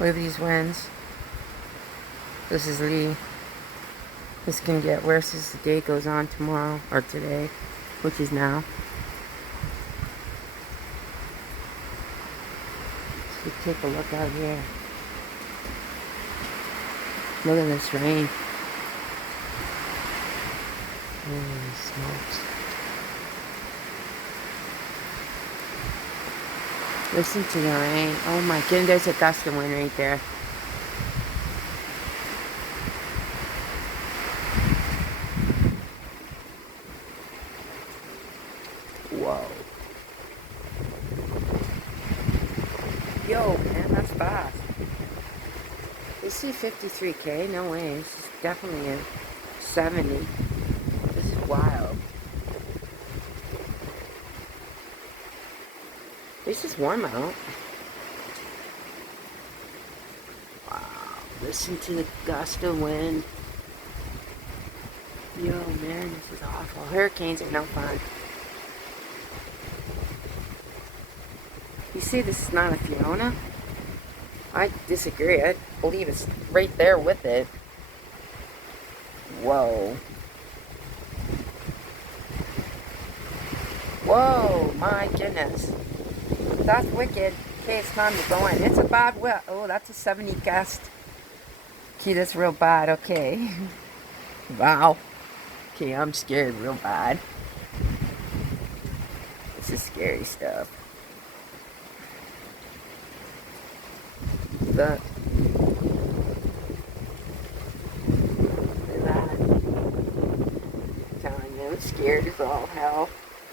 Look at these winds. This is Lee. This can get worse as the day goes on tomorrow, or today, which is now. So take a look out here. Look at this rain. Holy smokes. Listen to the rain. Oh my goodness, there's a gust of wind right there. Whoa. Yo, man, that's fast. You see 53K? No way. This is definitely a 70. This is wild. This is warm out. Wow. Listen to the gust of wind. Yo, man, this is awful. Hurricanes are no fun. You say this is not a Fiona? I disagree. I believe it's right there with it. Whoa. Whoa, my goodness. That's wicked. Okay, it's time to go in. It's a bad wind. Oh, that's a 70 gust. Okay, that's real bad. Okay. Wow. Okay, I'm scared real bad. This is scary stuff. Look at that. I'm telling you, I'm scared as all hell.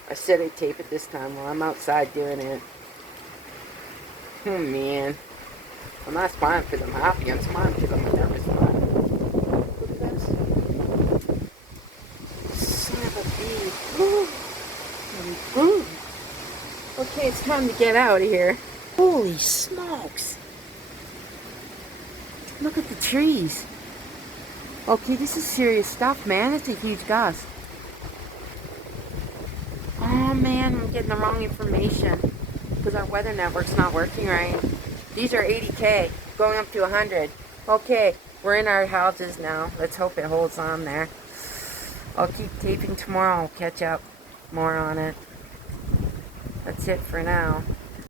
I said I'd tape it this time while I'm outside doing it. Oh man. I'm not smiling because I'm happy, I'm smiling because I'm nervous. Look at this. Son of a bee. Ooh. Ooh. Okay, it's time to get out of here. Holy smokes. Look at the trees. Okay, this is serious stuff, man. It's a huge gust. Oh man, I'm getting the wrong information because our weather network's not working right. These are 80K, going up to 100. Okay, we're in our houses now. Let's hope it holds on there. I'll keep taping tomorrow. I'll catch up more on it. That's it for now.